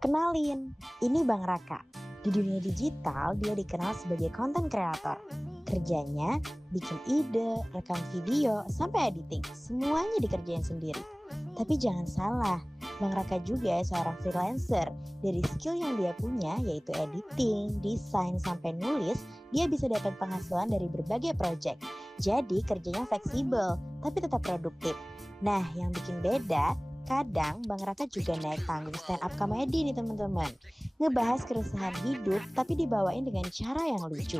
Kenalin, ini Bang Raka. Di dunia digital, dia dikenal sebagai content creator. Kerjanya bikin ide, rekam video, sampai editing. Semuanya dikerjain sendiri. Tapi jangan salah, Bang Raka juga seorang freelancer. Dari skill yang dia punya, yaitu editing, desain, sampai nulis, dia bisa dapat penghasilan dari berbagai project. Jadi kerjanya fleksibel, tapi tetap produktif. Nah, yang bikin beda, kadang Bang Raka juga naik panggung stand up comedy nih teman-teman. Ngebahas keresahan hidup tapi dibawain dengan cara yang lucu.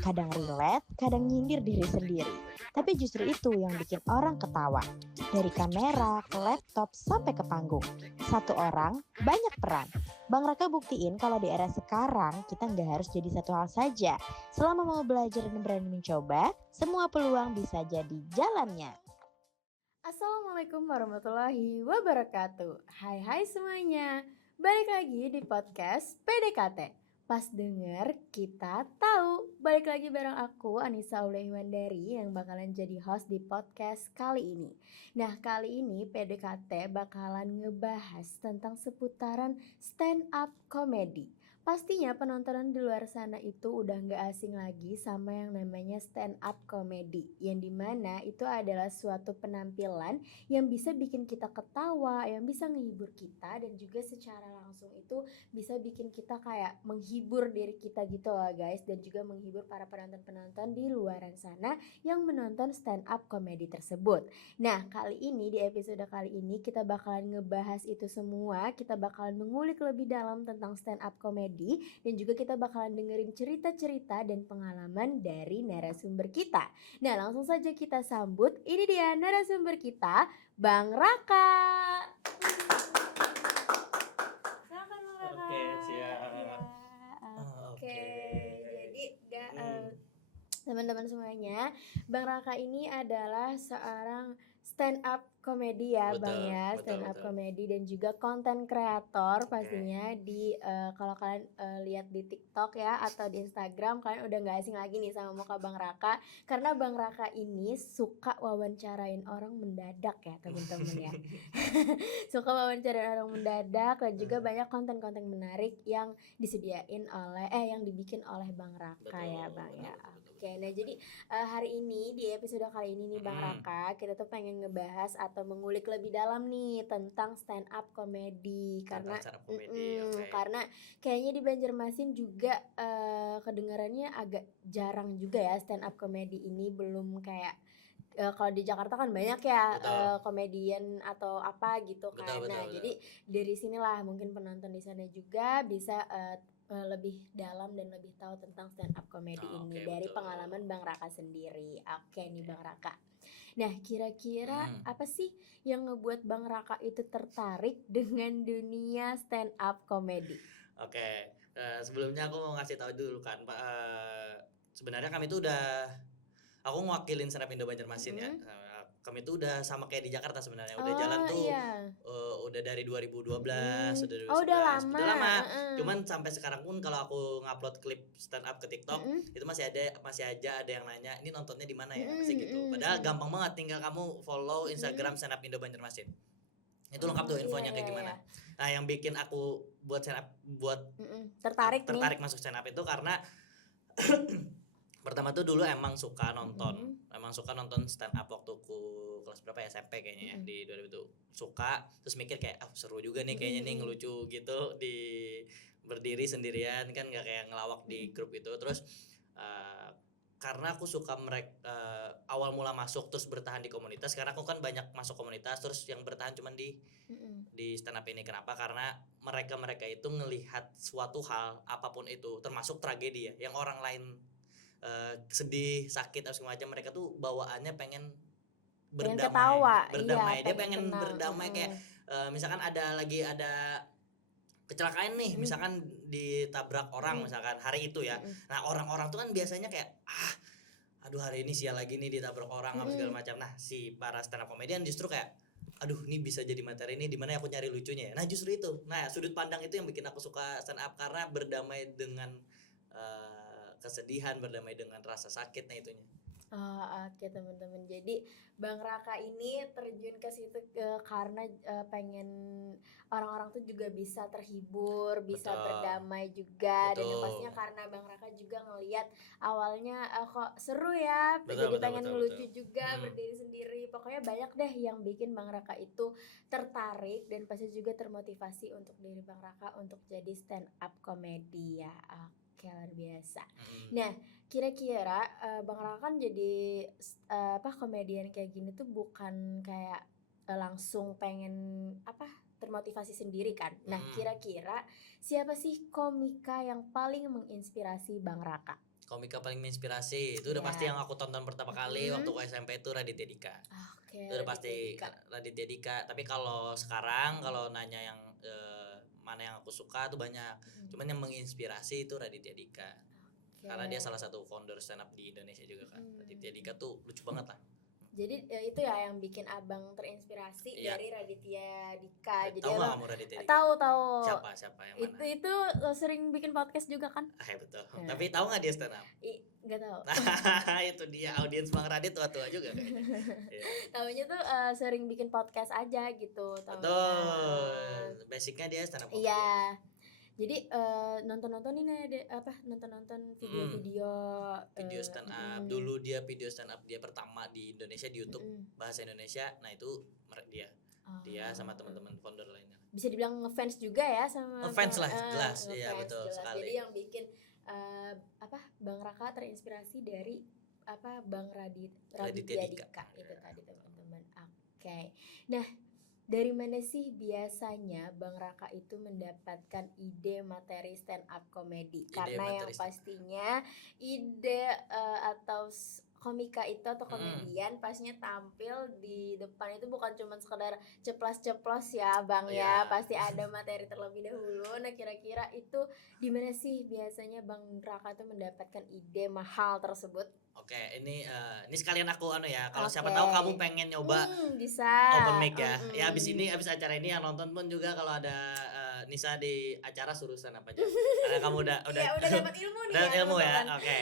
Kadang relate, kadang nyindir diri sendiri. Tapi justru itu yang bikin orang ketawa. Dari kamera, ke laptop, sampai ke panggung. Satu orang, banyak peran. Bang Raka buktiin kalau di era sekarang kita nggak harus jadi satu hal saja. Selama mau belajar dan berani mencoba, semua peluang bisa jadi jalannya. Assalamualaikum warahmatullahi wabarakatuh. Hai semuanya. Balik lagi di podcast PDKT. Pas denger kita tahu. Balik lagi bareng aku Anissa Aulaiwandari yang bakalan jadi host di podcast kali ini. Nah, kali ini PDKT bakalan ngebahas tentang seputaran stand up comedy. Pastinya penonton di luar sana itu udah gak asing lagi sama yang namanya stand up comedy, yang dimana itu adalah suatu penampilan yang bisa bikin kita ketawa, yang bisa menghibur kita, dan juga secara langsung itu bisa bikin kita kayak menghibur diri kita gitu loh guys, dan juga menghibur para penonton-penonton di luaran sana yang menonton stand up comedy tersebut. Nah, kali ini di episode kali ini kita bakalan ngebahas itu semua, kita bakalan mengulik lebih dalam tentang stand up comedy, dan juga kita bakalan dengerin cerita-cerita dan pengalaman dari narasumber kita. Nah, langsung saja kita sambut, ini dia narasumber kita, Bang Raka. Silakan Bang Raka. Oke, siap. Ya, oke. Jadi teman-teman semuanya, Bang Raka ini adalah seorang stand up comedy ya, Bang ya, stand up comedy dan juga konten kreator pastinya di kalau kalian lihat di TikTok ya atau di Instagram, kalian udah nggak asing lagi nih sama muka Bang Raka, karena Bang Raka ini suka wawancarain orang mendadak ya teman-teman ya. Suka wawancarain orang mendadak, dan juga banyak konten-konten menarik yang disediain oleh yang dibikin oleh Bang Raka ya Bang ya. Oke, nah jadi hari ini di episode kali ini nih Bang Raka, kita tuh pengen ngebahas atau mengulik lebih dalam nih tentang stand up comedy, karena karena kayaknya di Banjarmasin juga kedengarannya agak jarang juga ya stand up comedy ini, belum kayak kalau di Jakarta kan banyak ya komedian atau apa gitu kan. Betul. Jadi dari sinilah mungkin penonton di sana juga bisa lebih dalam dan lebih tahu tentang stand up comedy ini dari pengalaman Bang Raka sendiri. Oke nih Bang Raka. Nah, kira-kira apa sih yang ngebuat Bang Raka itu tertarik dengan dunia stand up comedy? Oke, sebelumnya aku mau ngasih tahu dulu kan, Pak. Sebenarnya kami itu aku ngewakilin stand up Indo Banjarmasin ya. Kami itu udah sama kayak di Jakarta sebenarnya, udah jalan tuh udah dari 2012, udah lama. Udah lama. Cuman sampai sekarang pun kalau aku ngupload klip stand up ke TikTok, itu masih aja ada yang nanya, "Ini nontonnya di mana ya?" Masih gitu. Padahal gampang banget, tinggal kamu follow Instagram stand up Indo Banjarmasin. Itu lengkap tuh infonya kayak gimana. Nah, yang bikin aku buat stand up tertarik masuk stand up itu karena pertama tuh dulu emang suka nonton stand up waktu ku kelas berapa ya, SMP kayaknya ya, di 2000 tuh suka, terus mikir kayak seru juga nih kayaknya nih ngelucu gitu di berdiri sendirian kan, nggak kayak ngelawak di grup itu. Terus karena aku suka awal mula masuk terus bertahan di komunitas, karena aku kan banyak masuk komunitas terus yang bertahan cuman di stand up ini. Kenapa? Karena mereka itu ngelihat suatu hal apapun itu, termasuk tragedi ya, yang orang lain sedih, sakit atau segala macam, mereka tuh bawaannya pengen berdamai. Dia pengen berdamai kayak misalkan ada kecelakaan nih, misalkan ditabrak orang misalkan hari itu ya. Nah, orang-orang tuh kan biasanya kayak aduh hari ini sial lagi nih ditabrak orang apa segala macam. Nah, si para stand up comedian justru kayak aduh ini bisa jadi materi ini, di mana aku nyari lucunya ya. Nah, justru itu. Nah, sudut pandang itu yang bikin aku suka stand up, karena berdamai dengan kesedihan, berdamai dengan rasa sakitnya itunya. Oh, oke teman-teman. Jadi Bang Raka ini terjun ke situ karena pengen orang-orang tuh juga bisa terhibur, bisa Betul, berdamai juga, dan yang pastinya betul, karena Bang Raka juga ngelihat awalnya kok seru ya, betul, jadi betul, pengen betul, betul. ngelucu juga, Mm. berdiri sendiri. Pokoknya banyak deh yang bikin Bang Raka itu tertarik dan pasti juga termotivasi untuk diri Bang Raka untuk jadi stand up comedy ya. Oke, luar biasa. Mm. Nah, kira-kira Bang Raka kan jadi komedian kayak gini tuh bukan kayak langsung pengen apa termotivasi sendiri kan. Nah, Mm. kira-kira siapa sih komika yang paling menginspirasi Bang Raka? Komika paling menginspirasi itu udah pasti Ya. yang aku tonton pertama kali waktu aku SMP itu Raditya Dika. Oke, Itu udah Raditya pasti Dika. Raditya Dika. Tapi kalau sekarang kalau nanya yang mana yang aku suka tuh banyak. Cuman yang menginspirasi itu Raditya Dika. Karena dia salah satu founder stand up di Indonesia juga kan. Raditya Dika tuh lucu banget lah. Jadi itu ya yang bikin abang terinspirasi Iya. dari Raditya Dika. Jadi Tahu nggak abang kamu Raditya Dika? tahu. Siapa yang mana? Itu sering bikin podcast juga kan? Betul. Nah. Tapi tahu nggak dia stand up? Nggak tahu. Itu dia audiens Bang Radit tua-tua juga kayaknya. Taunya tuh sering bikin podcast aja gitu. Betul. Basicnya dia stand up comedy. Iya. Jadi nonton ini ada nonton video-video video stand up. Dulu dia video stand up dia pertama di Indonesia di YouTube bahasa Indonesia. Nah, itu dia. Dia sama teman-teman founder lainnya. Bisa dibilang ngefans juga ya sama ngefans lah, jelas. Iya, betul jelas. sekali. Jadi yang bikin Bang Raka terinspirasi dari Bang Raditya Dika itu tadi teman-teman. Oke. Nah, dari mana sih biasanya Bang Raka itu mendapatkan ide materi stand up comedy? Karena yang pastinya ide atau komika itu atau komedian pastinya tampil di depan itu bukan cuma sekedar ceplos-ceplos ya Bang ya, pasti ada materi terlebih dahulu. Nah, kira-kira itu di mana sih biasanya Bang Raka tuh mendapatkan ide mahal tersebut? Oke, ini sekalian aku kalau siapa tahu kamu pengen nyoba bisa open mic ya. Ya abis acara ini yang nonton pun juga kalau ada Nisa di acara suruh stand up aja. Karena kamu udah dapat ilmu nih. Dapat ilmu ya. Oke.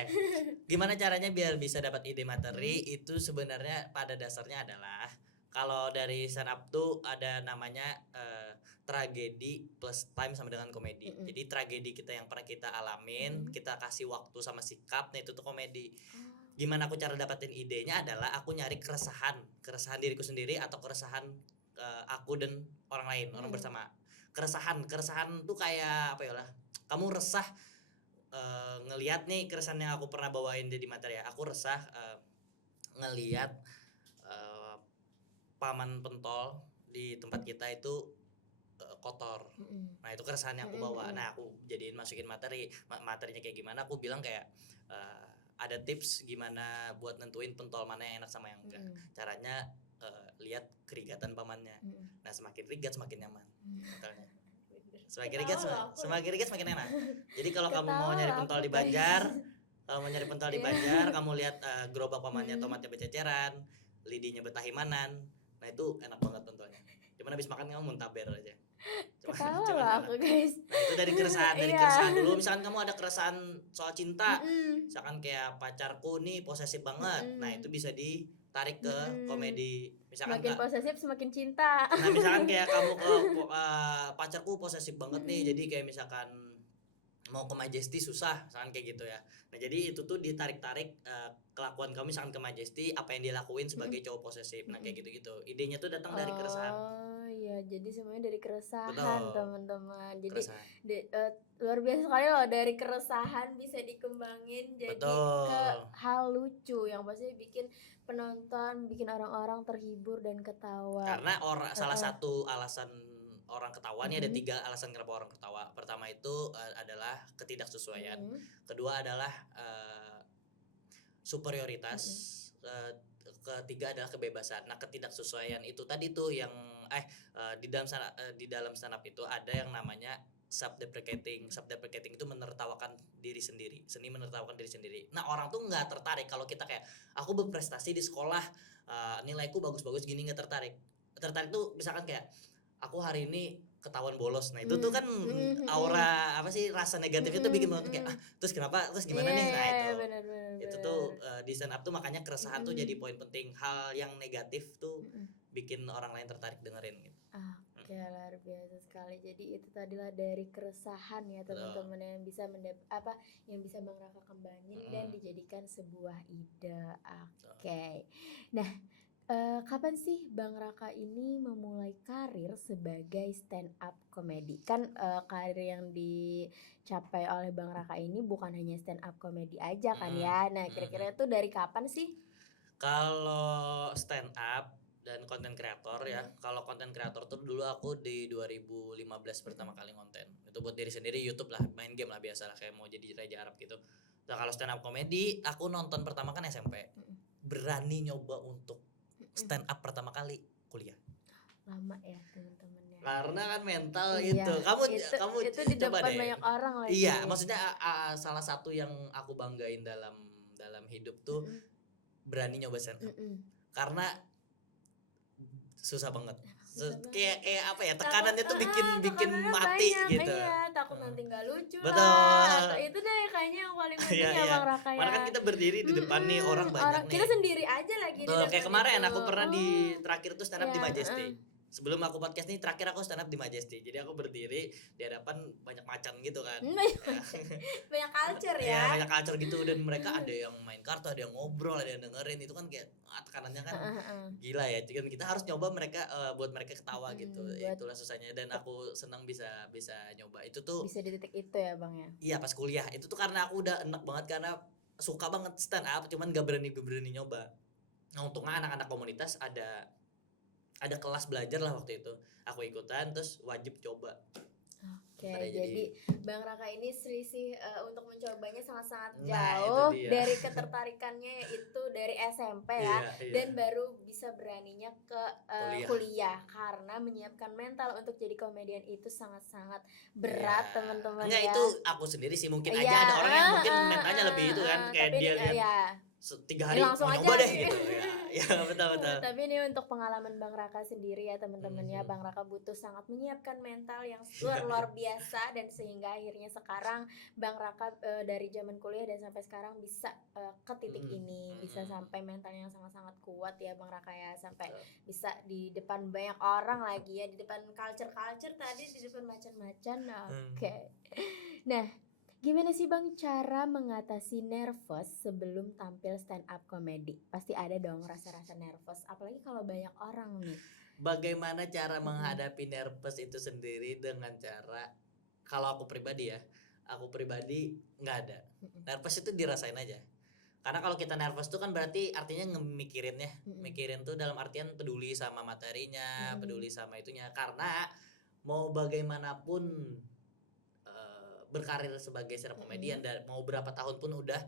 Gimana caranya biar bisa dapat ide materi? Itu sebenarnya pada dasarnya adalah kalau dari stand up tuh ada namanya tragedi plus time sama dengan komedi. Jadi tragedi kita yang pernah kita alamin, kita kasih waktu sama sikap, nah itu tuh komedi. Gimana aku cara dapetin idenya adalah aku nyari keresahan diriku sendiri atau keresahan aku dan orang lain, orang bersama. Keresahan tuh kayak apa ya lah? Kamu resah ngelihat nih keresahan yang aku pernah bawain jadi materi ya. Aku resah ngelihat paman pentol di tempat kita itu kotor. Nah, itu keresahan yang aku bawa. Nah, aku jadiin masukin materinya kayak gimana? Aku bilang kayak ada tips gimana buat nentuin pentol mana yang enak sama yang enggak. Caranya lihat kerigatan pamannya. Nah, semakin rigat semakin nyaman. Pentolnya. Semakin rigat semakin enak. Jadi kalau kamu mau nyari pentol di Banjar, kamu lihat gerobak pamannya tomatnya bececeran, lidinya betahimanan. Nah, itu enak banget pentolnya. Cuman habis makan kamu muntaber aja. Ketawa aku guys. Nah, itu dari keresahan dulu. Misalkan kamu ada keresahan soal cinta, misalkan kayak pacarku nih posesif banget. Nah, itu bisa ditarik ke komedi. Misalkan semakin posesif semakin cinta. Nah, misalkan kayak kamu pacarku posesif banget nih. Jadi kayak misalkan mau ke Majesty susah, misalkan kayak gitu ya. Nah, jadi itu tuh ditarik-tarik kelakuan kamu misalkan ke Majesty, apa yang dia lakuin sebagai cowok posesif. Nah, kayak gitu-gitu. Idenya tuh datang dari keresahan. Oh iya, jadi semuanya dari keresahan. Betul. Teman-teman. Jadi luar biasa sekali loh, dari keresahan bisa dikembangin jadi ke hal lucu yang pasti bikin penonton, bikin orang-orang terhibur dan ketawa. Karena salah satu alasan orang ketawa nih ada 3 alasan kenapa orang ketawa. Pertama itu adalah ketidaksesuaian. Kedua adalah superioritas. Ketiga adalah kebebasan. Nah, ketidaksesuaian itu tadi tuh yang di dalam stand up itu ada yang namanya self deprecating itu menertawakan diri sendiri, seni menertawakan diri sendiri. Nah, orang tuh nggak tertarik kalau kita kayak aku berprestasi di sekolah, nilaiku bagus-bagus gini, nggak tertarik tuh misalkan kayak aku hari ini ketahuan bolos. Nah itu tuh kan aura apa sih, rasa negatif itu bikin penonton kayak terus gimana nih. Nah itu benar, itu tuh di stand up tuh makanya keresahan tuh jadi poin penting. Hal yang negatif tuh bikin orang lain tertarik dengerin gitu. Oke, luar biasa sekali. Jadi itu tadilah dari keresahan ya teman-teman yang bisa yang bisa Bang Raka kembangin dan dijadikan sebuah ide. Oke. Nah, kapan sih Bang Raka ini memulai karir sebagai stand up comedy? Kan karir yang dicapai oleh Bang Raka ini bukan hanya stand up comedy aja kan ya. Nah, kira-kira itu dari kapan sih? Kalau stand up dan konten kreator ya, kalau konten kreator tuh dulu aku di 2015 pertama kali konten. Itu buat diri sendiri, YouTube lah, main game lah biasa lah, kayak mau jadi Raja Arab gitu. Nah kalau stand up comedy aku nonton pertama kan SMP. Berani nyoba untuk stand up pertama kali kuliah. Lama ya teman-teman ya. Karena kan mental itu. Kamu itu di coba depan deh. banyak orang lagi. Iya, maksudnya salah satu yang aku banggain dalam hidup tuh berani nyoba stand up. Karena susah banget. Kayak apa ya, tekanannya tuh bikin mati banyak, gitu. Iya, takut nanti nggak lucu. Betul. Lah. Itu deh kayaknya yang paling penting ya Bang Raka ya. Mana kan kita berdiri di depan nih orang banyak nih. Kita sendiri aja lagi. Kayak kemarin aku pernah di terakhir tuh stand up di Majesty. Sebelum aku podcast nih terakhir aku stand up di Majesty. Jadi aku berdiri di hadapan banyak macan gitu kan. Banyak culture ya. Ya banyak culture gitu, dan mereka ada yang main kartu, ada yang ngobrol, ada yang dengerin. Itu kan kayak tekanannya kan gila ya. Jadi kita harus nyoba mereka buat mereka ketawa gitu. Itulah susahnya, dan aku senang bisa nyoba. Itu tuh bisa di titik itu ya Bang ya. Iya pas kuliah. Itu tuh karena aku udah enak banget, karena suka banget stand up, cuman gak berani nyoba. Nah untungnya anak-anak komunitas ada kelas belajar lah waktu itu, aku ikutan terus wajib coba. Oke, jadi Bang Raka ini selisih untuk mencobanya sangat-sangat jauh. Nah, dari ketertarikannya itu dari SMP ya, dan baru bisa beraninya ke kuliah karena menyiapkan mental untuk jadi komedian itu sangat-sangat berat teman-teman ya. Itu aku sendiri sih, mungkin aja ada orang yang mungkin mentalnya lebih itu kan, kayak dia lihat 3 hari langsung mau aja nyoba deh gitu ya betul. Tapi ini untuk pengalaman Bang Raka sendiri ya teman-teman ya. Bang Raka butuh sangat menyiapkan mental yang luar biasa, dan sehingga akhirnya sekarang Bang Raka dari zaman kuliah dan sampai sekarang bisa ke titik ini, bisa sampai mentalnya yang sangat-sangat kuat ya Bang Raka ya, sampai bisa di depan banyak orang lagi ya, di depan culture tadi, di depan macan-macan. Oke. Nah, gimana sih Bang cara mengatasi nervous sebelum tampil stand up comedy? Pasti ada dong rasa-rasa nervous, apalagi kalau banyak orang nih. Bagaimana cara menghadapi nervous itu sendiri? Dengan cara, kalau aku pribadi nggak ada. Nervous itu dirasain aja. Karena kalau kita nervous tuh kan berarti artinya mikirin tuh dalam artian peduli sama materinya, peduli sama itunya. Karena mau bagaimanapun berkarir sebagai stand up comedian dan mau berapa tahun pun udah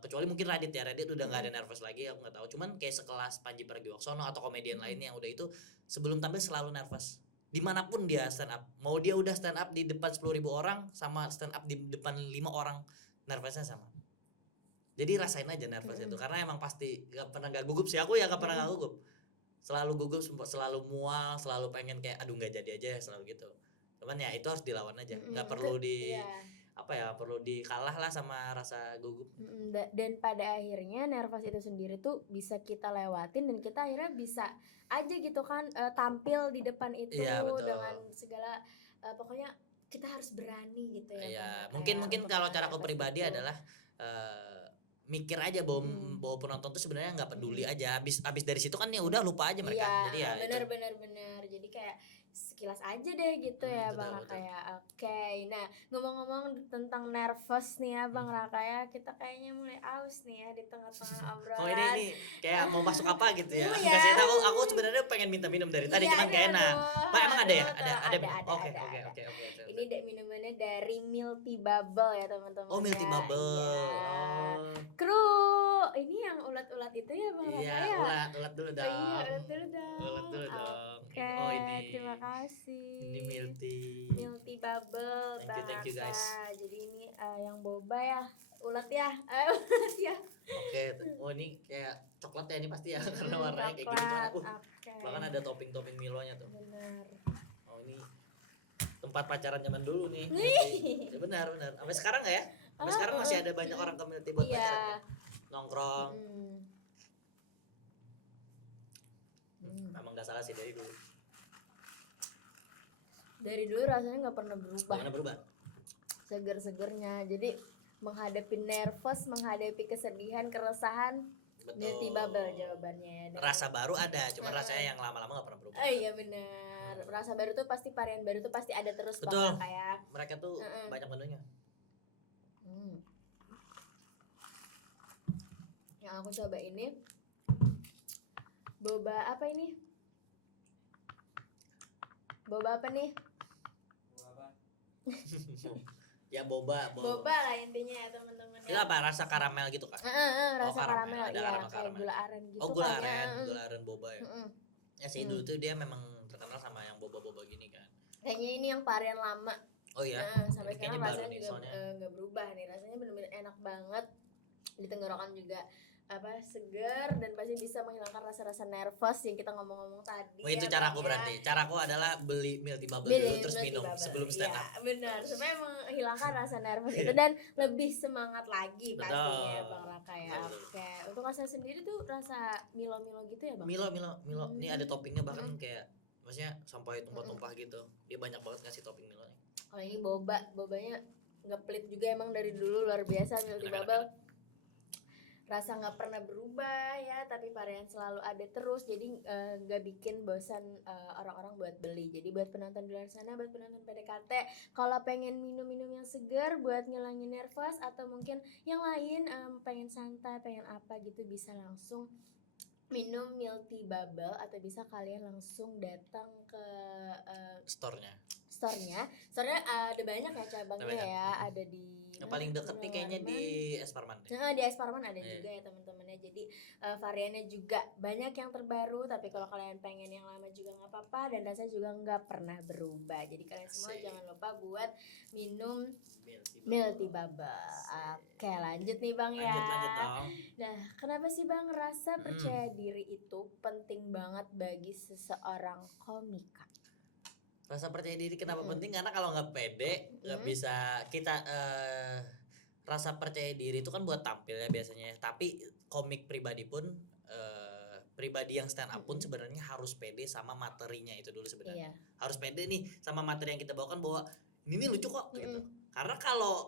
kecuali mungkin Radit udah nggak ada nervous lagi, aku nggak tahu. Cuman kayak sekelas Panji Pragiwaksono atau komedian lainnya yang udah itu sebelum tampil selalu nervous. Dimanapun dia stand up, mau dia udah stand up di depan 10.000 orang sama stand up di depan 5 orang, nervousnya sama. Jadi rasain aja nervous itu, karena emang pasti gak gugup sih, aku ya gak pernah gak gugup. Selalu gugup, selalu mual, selalu pengen kayak aduh gak jadi aja, selalu gitu. Cuman ya itu harus dilawan aja, nggak perlu perlu dikalah lah sama rasa gugup. Dan pada akhirnya nervous itu sendiri tuh bisa kita lewatin, dan kita akhirnya bisa aja gitu kan tampil di depan itu dengan segala pokoknya kita harus berani gitu ya. Iya, mungkin kalau cara aku pribadi adalah mikir aja bahwa penonton tuh sebenarnya nggak peduli aja. Abis dari situ kan ya udah lupa aja mereka. Jadi ya benar. Jadi kayak sekilas aja deh gitu ya Bang Raka ya. Oke. Nah, ngomong-ngomong tentang nervous nih ya Bang Raka ya, kita kayaknya mulai aus nih ya di tengah-tengah obrolan. Oh ini kayak mau masuk apa gitu ya? Kasih tahu, aku sebenarnya pengen minta minum dari tadi, cuman kayak enak. Pak emang ada ya? Ada. Oke. Ini minumannya dari Milty Bubble ya teman-teman. Oh Milty Bubble. Kru, ini yang ulat-ulat itu ya Bang Raka ya? Iya, ulat dulu dong. Iya, ulat dulu dong. Oke, terima kasih. Ini Milty Bubble. Thank you guys. Jadi ini yang boba ya, ulat ya. Ulat ya. Oke, oh ini kayak coklat ya ini pasti ya, karena warnanya kayak gini kan. Bahkan ada topping Milonya tuh. Benar. Oh ini tempat pacaran zaman dulu nih. Benar. Sampai sekarang nggak ya? Sampai sekarang masih ada banyak orang community buat pacaran ya? Nongkrong. Emang gak salah sih dari dulu. Dari dulu rasanya nggak pernah berubah. Gimana berubah? Seger-segernya. Jadi menghadapi nervous, menghadapi kesedihan, keresahan, milty bubble jawabannya. Rasa baru ada, cuma rasanya yang lama-lama gak pernah berubah. Iya benar. Rasa baru tuh pasti, varian baru tuh pasti ada terus. Betul. Kayak Mereka tuh banyak menunya. Yang aku coba ini boba apa ini? Boba apa nih? Ya boba lah intinya ya teman-teman. Itu apa, rasa karamel gitu kan? Rasa karamel, ada iya, kayak kayak gula aren gitu. Gula aren boba ya. Ya sih dulu tuh dia memang terkenal sama yang boba-boba gini kan. Kayaknya ini yang varian lama. Oh iya. Sampai Ini sekarang rasanya nih, juga nggak berubah nih. Rasanya benar-benar enak banget. Di tenggorokan juga segar dan pasti bisa menghilangkan rasa-rasa nervous yang kita ngomong-ngomong tadi. Oh itu ya, caraku berarti. Caraku adalah beli milty bubble dulu terus minum sebelum stand up. Iya, benar. Supaya menghilangkan rasa nervous itu dan lebih semangat lagi pastinya ya Bang Raka ya. Oke. Untuk rasa sendiri tuh rasa milo-milo gitu ya Bang? Milo. Ini ada toppingnya bahkan kayak maksudnya sampai tumpah-tumpah gitu. Dia banyak banget ngasih topping milonya. Kalau ini bobanya nggak pelit juga emang dari dulu, luar biasa milty bubble. Rasa nggak pernah berubah ya, tapi varian selalu ada terus, jadi nggak bikin bosan orang-orang buat beli. Jadi buat penonton di luar sana, buat penonton PDKT, kalau pengen minum-minum yang segar buat ngilangin nervous atau mungkin yang lain pengen santai, pengen apa gitu, bisa langsung minum milty bubble atau bisa kalian langsung datang ke store-nya ada banyak ya cabangnya ya, ada di yang paling deket nih kayaknya di Es Parman. Di Es Parman ada juga ya teman-temannya. Jadi variannya juga banyak yang terbaru, tapi kalau kalian pengen yang lama juga nggak apa-apa dan rasanya juga nggak pernah berubah. Jadi kalian semua jangan lupa buat minum milty bubble. Oke, lanjut nih Bang ya. Lanjut dong. Nah, kenapa sih Bang rasa percaya diri itu penting banget bagi seseorang komika? Rasa percaya diri kenapa penting? Karena kalau nggak pede nggak bisa kita rasa percaya diri itu kan buat tampil ya biasanya. Tapi komik pribadi pun pribadi yang stand up pun sebenarnya harus pede sama materinya itu dulu sebenarnya. Harus pede nih sama materi yang kita bawakan bahwa ini lucu kok gitu. Karena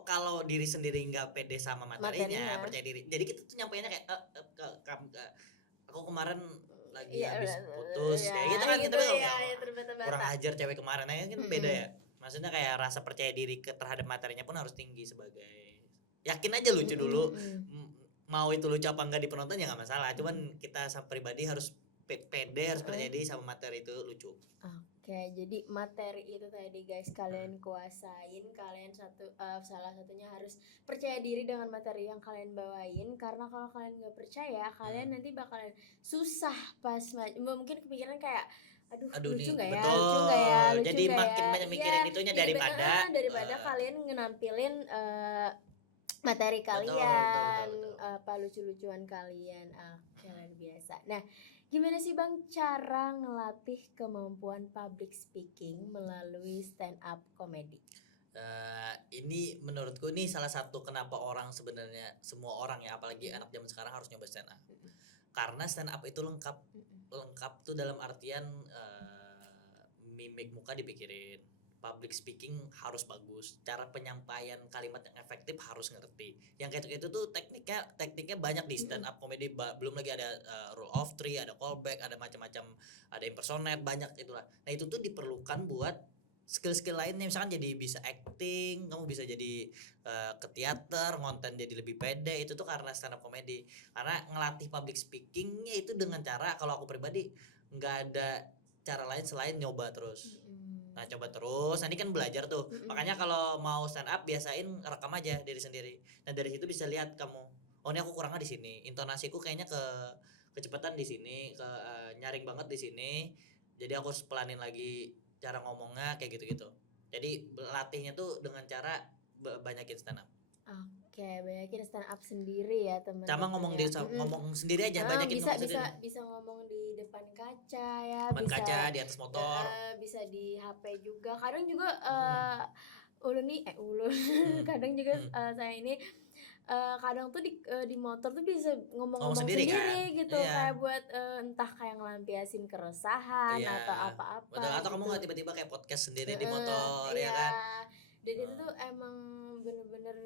kalau diri sendiri nggak pede sama materinya, percaya diri. Jadi kita tuh nyampainya kayak aku kemarin lagi habis putus kayak gitu kan, kita kurang ajar cewek kemarin aja kan beda ya. Maksudnya kayak rasa percaya diri terhadap materinya pun harus tinggi, sebagai yakin aja lucu dulu. Mau itu lucu apa enggak di penonton ya nggak masalah, cuman kita sama pribadi harus pede, harus percaya diri sama materi itu lucu. Oke, jadi materi itu tadi guys kalian kuasain, kalian salah satunya harus percaya diri dengan materi yang kalian bawain, karena kalau kalian nggak percaya kalian nanti bakalan susah pas mungkin kepikiran kayak aduh lucu nggak ya, lucu jadi makin banyak mikirin itunya daripada kalian ngenampilin materi kalian, betul. apa lucu-lucuan kalian. Luar biasa. Nah, gimana sih Bang cara ngelatih kemampuan public speaking melalui stand up comedy? Ini menurutku ini salah satu kenapa orang sebenarnya semua orang ya, apalagi anak zaman sekarang harus nyoba stand up. Karena stand up itu lengkap tuh dalam artian mimik muka dipikirin, public speaking harus bagus, cara penyampaian kalimat yang efektif harus ngerti. Yang kayak gitu tuh tekniknya banyak di stand up comedy. Belum lagi ada rule of three, ada callback, ada macam-macam, ada impersonate, banyak itulah. Nah itu tuh diperlukan buat skill-skill lainnya, misalkan jadi bisa acting, kamu bisa jadi ke teater, ngonten jadi lebih pede. Itu tuh karena stand up comedy. Karena ngelatih public speakingnya itu dengan cara, kalau aku pribadi nggak ada cara lain selain nyoba terus. Nah coba terus, nanti kan belajar tuh. Makanya kalau mau stand up biasain rekam aja diri sendiri. Nah dari situ bisa lihat kamu, oh ini aku kurangnya di sini, intonasiku kayaknya kecepatan di sini, nyaring banget di sini. Jadi aku harus pelanin lagi cara ngomongnya kayak gitu-gitu. Jadi latihnya tuh dengan cara banyakin stand up. Oke, banyakin stand up sendiri ya teman-teman. Sama ngomong ya. ngomong sendiri aja, banyakin bisa ngomong sendiri. bisa ngomong di depan kaca ya, Depan bisa kaca, di atas motor. bisa di HP juga. Kadang juga kadang juga saya ini kadang tuh di motor tuh bisa ngomong sendiri kan? gitu, Iya. kayak buat entah kayak ngelampiasin keresahan Iya. atau apa-apa. Betul, atau kamu gitu. nggak tiba-tiba kayak podcast sendiri di motor ya Iya. kan? Dan itu tuh emang bener-bener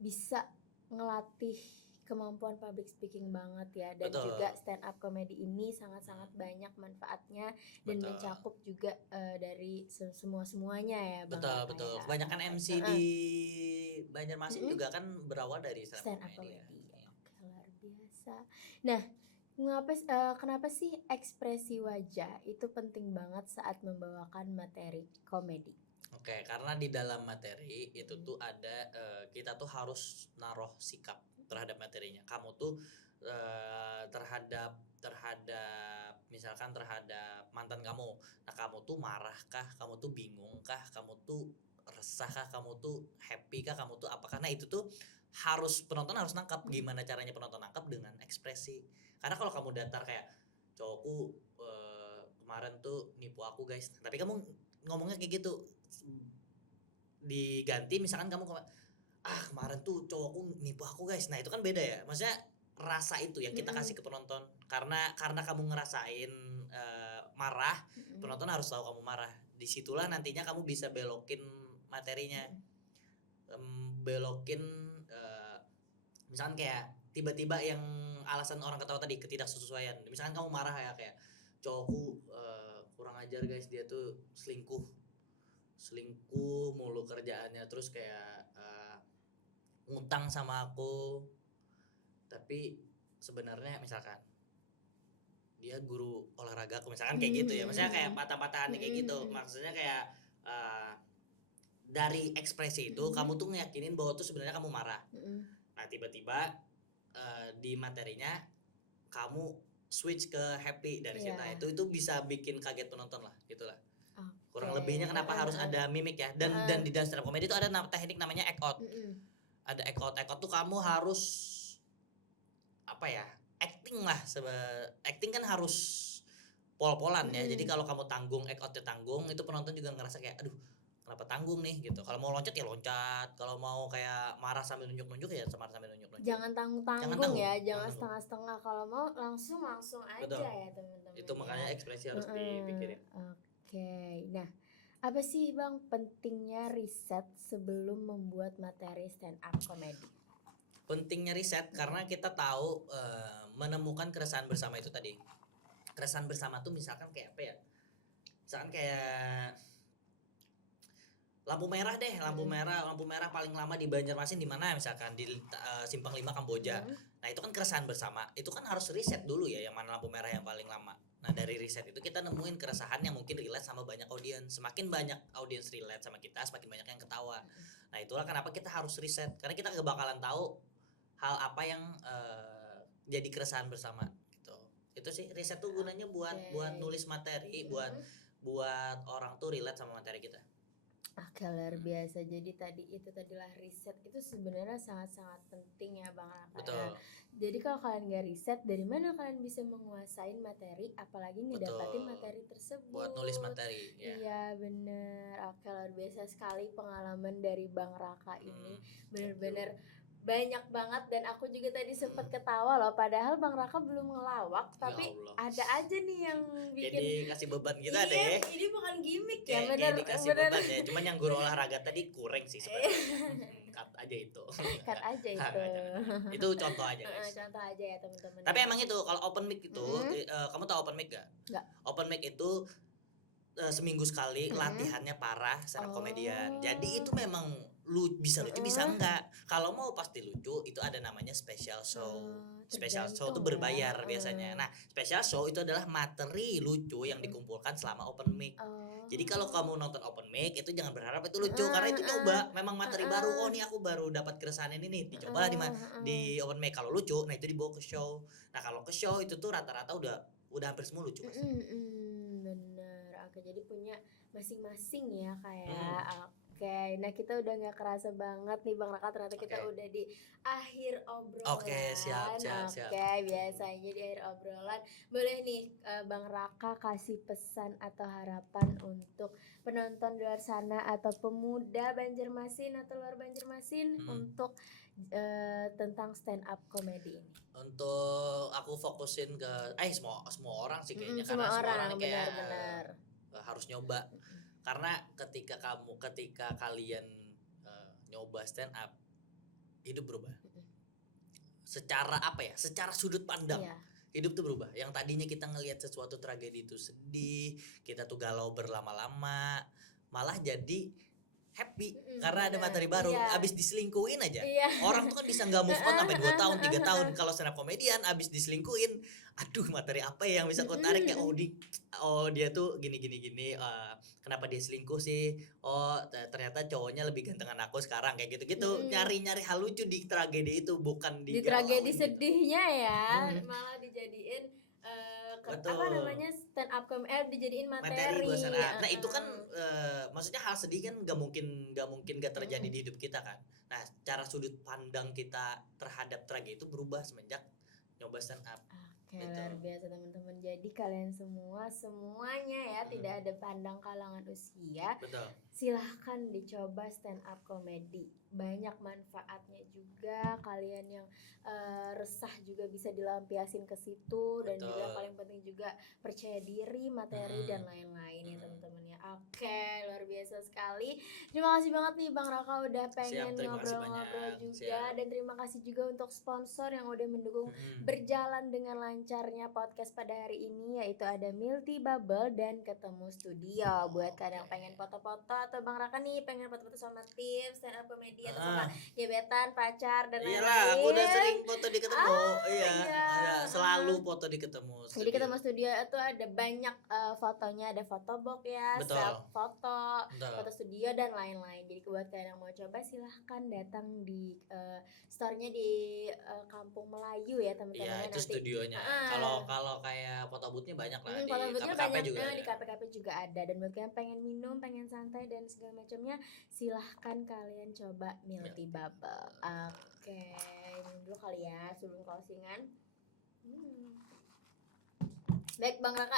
bisa ngelatih kemampuan public speaking banget ya. Dan Betul. juga stand up comedy ini sangat-sangat banyak manfaatnya dan Betul. mencakup juga dari semuanya ya Bang Raka Betul. ya. Kebanyakan MC di Banjarmasin juga kan berawal dari stand up comedy. Oke, luar biasa. Nah, kenapa sih ekspresi wajah itu penting banget saat membawakan materi komedi? Oke, karena di dalam materi itu tuh ada kita tuh harus naruh sikap terhadap materinya. Kamu tuh terhadap misalkan terhadap mantan kamu. Nah, kamu tuh marah kah? Kamu tuh bingung kah? Kamu tuh resah kah? Kamu tuh happy kah? Kamu tuh apa? Karena itu tuh penonton harus nangkap gimana caranya penonton nangkap dengan ekspresi. Karena kalau kamu datar kayak cowokku kemarin tuh nipu aku guys, tapi kamu ngomongnya kayak gitu, diganti misalkan kamu kemarin tuh cowokku nipu aku guys, nah itu kan beda ya. Maksudnya rasa itu yang kita kasih ke penonton, karena kamu ngerasain marah, penonton harus tahu kamu marah. Disitulah nantinya kamu bisa belokin materinya, belokin misalkan kayak tiba-tiba yang alasan orang ketawa tadi, ketidaksesuaian. Misalkan kamu marah ya kayak cowokku kurang ajar guys, dia tuh selingkuh mulu kerjaannya, terus kayak ngutang sama aku, tapi sebenarnya misalkan dia guru olahraga aku, misalkan kayak gitu ya. Maksudnya kayak patah-patahan kayak gitu. Maksudnya kayak dari ekspresi itu kamu tuh ngeyakinin bahwa tuh sebenarnya kamu marah. Nah, tiba-tiba di materinya kamu switch ke happy dari situ. Nah, itu bisa bikin kaget penonton lah, gitulah. Kurang lebihnya kenapa harus ada mimik ya. Dan di dalam stand up comedy itu ada teknik namanya act out. Ada act out tuh kamu harus apa ya? Acting lah. Acting kan harus pol-polan ya. Jadi kalau kamu tanggung, act outnya tanggung, itu penonton juga ngerasa kayak aduh, kenapa tanggung nih gitu. Kalau mau loncat ya loncat, kalau mau kayak marah sambil nunjuk-nunjuk ya marah sambil nunjuk-nunjuk. Jangan tanggung ya, jangan setengah-setengah. Kalau mau langsung aja. Betul. Ya teman-teman. Itu makanya ekspresi harus dipikirin. Oke. Nah, apa sih Bang pentingnya riset sebelum membuat materi stand up comedy? Pentingnya riset karena kita tahu menemukan keresahan bersama itu tadi. Keresahan bersama tuh misalkan kayak apa ya? Misalkan kayak lampu merah deh, lampu merah paling lama di Banjarmasin di mana misalkan di Simpang 5 Kamboja. Nah, itu kan keresahan bersama. Itu kan harus riset dulu ya yang mana lampu merah yang paling lama. Nah, dari riset itu kita nemuin keresahan yang mungkin relate sama banyak audiens. Semakin banyak audiens relate sama kita, semakin banyak yang ketawa. Nah, itulah kenapa kita harus riset. Karena kita gak bakalan tahu hal apa yang jadi keresahan bersama gitu. Itu sih riset tuh gunanya buat nulis materi, buat orang tuh relate sama materi kita. Oke, luar biasa. Jadi tadilah riset itu sebenarnya sangat-sangat penting ya Bang Raka. Betul. Jadi kalau kalian nggak riset, dari mana kalian bisa menguasain materi, apalagi ngedapatin materi tersebut? Buat nulis materi. Ya. Iya bener. Oke, luar biasa sekali pengalaman dari Bang Raka ini. Bener-bener banyak banget, dan aku juga tadi sempat ketawa loh, padahal Bang Raka belum ngelawak, tapi ada aja nih yang bikin jadi kasih beban kita deh. Ini bukan gimmick ya, bener dikasih beban ya. Cuman yang guru olahraga tadi kurang sih sebenarnya. Cut aja itu. Itu contoh aja guys. Contoh aja ya teman-teman. Tapi emang itu kalau open mic itu kamu tahu open mic gak? Enggak. Open mic itu seminggu sekali latihannya parah stand up komedian. Jadi itu memang bisa lucu bisa enggak. Kalau mau pasti lucu itu ada namanya special show. Special show itu berbayar biasanya. Nah, special show itu adalah materi lucu yang dikumpulkan selama open mic. Jadi kalau kamu nonton open mic itu jangan berharap itu lucu, karena itu coba memang materi baru. Oh, nih aku baru dapat keresahan ini nih. Dicoba di open mic. Kalau lucu, nah itu dibawa ke show. Nah, kalau ke show itu tuh rata-rata udah hampir semua lucu pasti. Bener. Oke, jadi punya masing-masing ya kayak. Oke, nah kita udah nggak kerasa banget nih Bang Raka, ternyata kita Oke. udah di akhir obrolan. Oke, siap. Oke, biasanya di akhir obrolan boleh nih Bang Raka kasih pesan atau harapan untuk penonton di luar sana atau pemuda Banjarmasin atau luar Banjarmasin untuk tentang stand up comedy ini. Untuk aku fokusin ke semua orang sih kayaknya, Semua karena semua orang, orang kayak benar-benar. harus nyoba. Karena ketika kalian nyoba stand up, hidup berubah. Secara apa ya? Secara sudut pandang. Iya. Hidup tuh berubah. Yang tadinya kita ngelihat sesuatu tragedi itu sedih, kita tuh galau berlama-lama, malah jadi happy karena ada materi baru. Iya. Abis diselingkuhin aja, Iya. orang tuh kan bisa nggak move on sampai 2 tahun 3 tahun. Kalau stand up comedian abis diselingkuhin, aduh materi apa ya yang bisa kau tarik ya? Dia tuh gini, kenapa dia selingkuh sih? Ternyata cowoknya lebih gantengan aku sekarang, kayak gitu. Nyari hal lucu di tragedi itu, bukan di digalauin tragedi gitu. sedihnya ya, malah dijadiin apa namanya stand up comedy, dijadiin materi. Buat stand up. Nah itu kan maksudnya hal sedih kan gak mungkin gak terjadi di hidup kita kan. Nah cara sudut pandang kita terhadap tragedi itu berubah semenjak nyoba stand up. Oke, luar biasa teman-teman. Jadi kalian semuanya ya, tidak ada pandang kalangan usia. Betul. Silahkan dicoba stand up comedy. Banyak manfaatnya juga. Kalian yang resah juga bisa dilampiasin ke situ. Dan juga yang paling penting juga percaya diri, materi dan lain-lain ya teman-teman ya. Oke, luar biasa sekali. Terima kasih banget nih Bang Raka udah pengen ngobrol-ngobrol juga. Dan terima kasih juga untuk sponsor yang udah mendukung berjalan dengan lancarnya podcast pada hari ini, yaitu ada Milty Bubble dan Ketemu Studio. Buat kalian yang pengen foto-foto atau Bang Raka nih pengen foto-foto sama tim stand up comedy atau sama gebetan, pacar dan lain-lain. Iyalah, aku udah sering foto di Ketemu. Selalu foto di Ketemu Studio. Jadi Ketemu Studio itu ada banyak fotonya, ada fotobox ya, self foto, foto studio dan lain-lain. Jadi buat kalian yang mau coba silahkan datang di store-nya di Kampung Melayu ya teman-teman. Iya, itu nanti studionya. Kalau kayak foto booth-nya banyak lah, foto booth-nya banyak juga di KP-KP juga ada. Dan buat kalian pengen minum, pengen santai dan segala macamnya, silahkan kalian coba Milty Bubble. Oke, minum dulu kali ya sebelum closingan. Baik Bang Raka,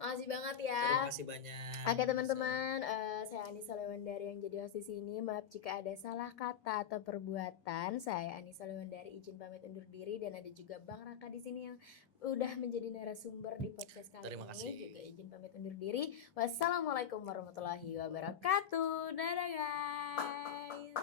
makasih banget ya. Terima kasih banyak. Oke teman-teman, saya Anissa Lewandari yang jadi host di sini. Maaf jika ada salah kata atau perbuatan. Saya Anissa Lewandari izin pamit undur diri, dan ada juga Bang Raka di sini yang udah menjadi narasumber di podcast kali Terima kasih. ini. Juga izin pamit undur diri. Wassalamualaikum warahmatullahi wabarakatuh. Dadah guys.